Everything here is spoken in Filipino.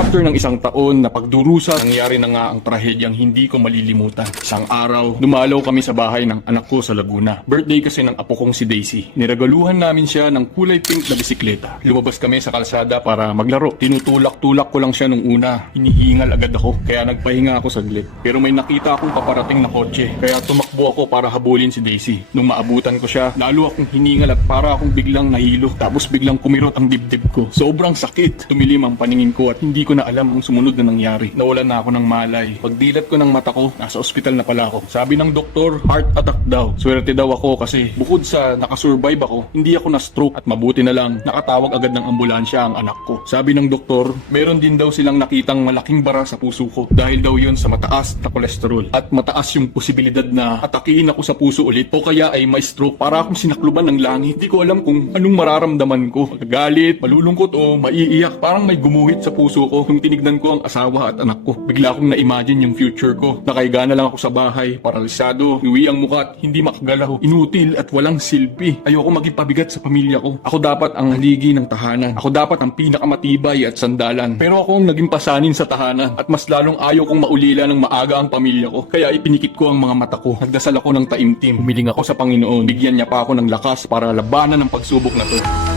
After ng isang taon na pagdurusa, nangyari na nga ang trahedyang hindi ko malilimutan. Isang araw, dumalaw kami sa bahay ng anak ko sa Laguna. Birthday kasi ng apo kong si Daisy. Niregaluhan namin siya ng kulay pink na bisikleta. Lumabas kami sa kalsada para maglaro. Tinutulak-tulak ko lang siya nung una. Hinihingal agad ako, kaya nagpahinga ako saglit. Pero may nakita akong paparating na kotse, kaya tumakbo ako para habulin si Daisy. Nung maabutan ko siya, lalo akong hiningal at para akong biglang nahilo. Tapos biglang kumirot ang dibdib ko. Sobrang sakit. Tumilim ang paningin ko at hindi na alam ang sumunod na nangyari. Nawalan na ako ng malay. Pagdilat ko ng mata ko, nasa ospital na pala ako. Sabi ng doktor, heart attack daw. Swerte daw ako kasi bukod sa nakasurvive ako, hindi ako na-stroke at mabuti na lang nakatawag agad ng ambulansya ang anak ko. Sabi ng doktor, meron din daw silang nakitang malaking bara sa puso ko dahil daw yun sa mataas na kolesterol at mataas yung posibilidad na atakihin ako sa puso ulit o kaya ay may stroke para akong sinakluban ng langit. Hindi ko alam kung anong mararamdaman ko. Galit, malulungkot o maiiyak. Parang may gumuhit sa puso ko nung tinignan ko ang asawa at anak ko. Bigla akong na-imagine yung future ko. Nakaiga na lang ako sa bahay, paralisado, nuwi ang mukha at hindi makagalaw. Inutil at walang silbi. Ayoko maging pabigat sa pamilya ko. Ako dapat ang haligi ng tahanan. Ako dapat ang pinakamatibay at sandalan. Pero ako ang naging pasanin sa tahanan at mas lalong ayaw kong maulila ng maaga ang pamilya ko. Kaya ipinikit ko ang mga mata ko. Nagdasal ako ng taimtim. Humiling ako sa Panginoon. Bigyan niya pa ako ng lakas para labanan ang pagsubok na to.